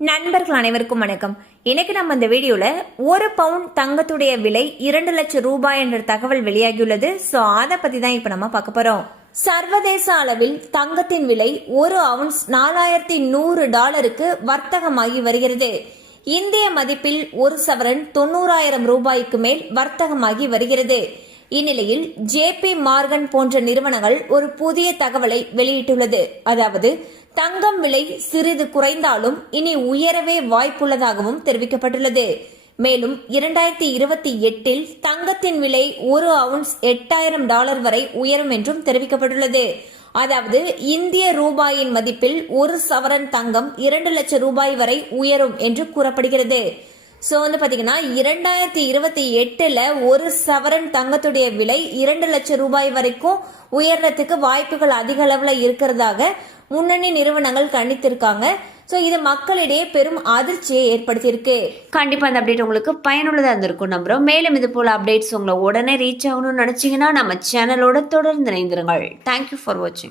நண்பர்கள் அனைவருக்கும் வணக்கம். இன்னைக்கு நம்ம இந்த வீடியோல ஒரு பவுன் தங்கத்துடைய விலை இரண்டு லட்சம் ரூபாய் என்ற தகவல் வெளியாகியுள்ளது. சோ அதை பத்தி தான் இப்ப நம்ம பார்க்க போறோம். சர்வதேச அளவில் தங்கத்தின் விலை ஒரு அவுன்ஸ் நாலாயிரத்தி நூறு டாலருக்கு வர்த்தகமாகி வருகிறது. இந்திய மதிப்பில் ஒரு சவரன் தொண்ணூறாயிரம் ரூபாய்க்கு மேல் வர்த்தகமாகி வருகிறது. இந்நிலையில் ஜேபி மார்கன் போன்ற நிறுவனங்கள் ஒரு புதிய தகவலை வெளியிட்டுள்ளது. அதாவது தங்கம் விலை சிறிது குறைந்தாலும் இனி உயரவே வாய்ப்புள்ளதாகவும் தெரிவிக்கப்பட்டுள்ளது. மேலும் இரண்டாயிரத்தி இருபத்தி எட்டில் தங்கத்தின் விலை ஒரு அவுன்ஸ் எட்டாயிரம் டாலர் வரை உயரும் என்றும் தெரிவிக்கப்பட்டுள்ளது. அதாவது இந்திய ரூபாயின் மதிப்பில் ஒரு சவரன் தங்கம் இரண்டு லட்சம் ரூபாய் வரை உயரும் என்று கூறப்படுகிறது. ஸோ வந்து பார்த்தீங்கன்னா இரண்டாயிரத்தி இருபத்தி எட்டில் ஒரு சவரன் தங்கத்துடைய விலை இரண்டு லட்சம் ரூபாய் வரைக்கும் உயர்றதுக்கு வாய்ப்புகள் அதிக அளவில் இருக்கிறதாக முன்னணி நிறுவனங்கள் கணித்திருக்காங்க. ஸோ இது மக்களிடையே பெரும் அதிர்ச்சியை ஏற்படுத்தியிருக்கு. கண்டிப்பாக அந்த அப்டேட் உங்களுக்கு பயனுள்ளதாக இருந்திருக்கும் நம்புகிறோம் மேலும் இது போல் அப்டேட்ஸ் உங்களை உடனே ரீச் ஆகணும்னு நினச்சிங்கன்னா நம்ம சேனலோட தொடர்ந்து இணைந்திருங்கள். தேங்க்யூ ஃபார் வாட்சிங்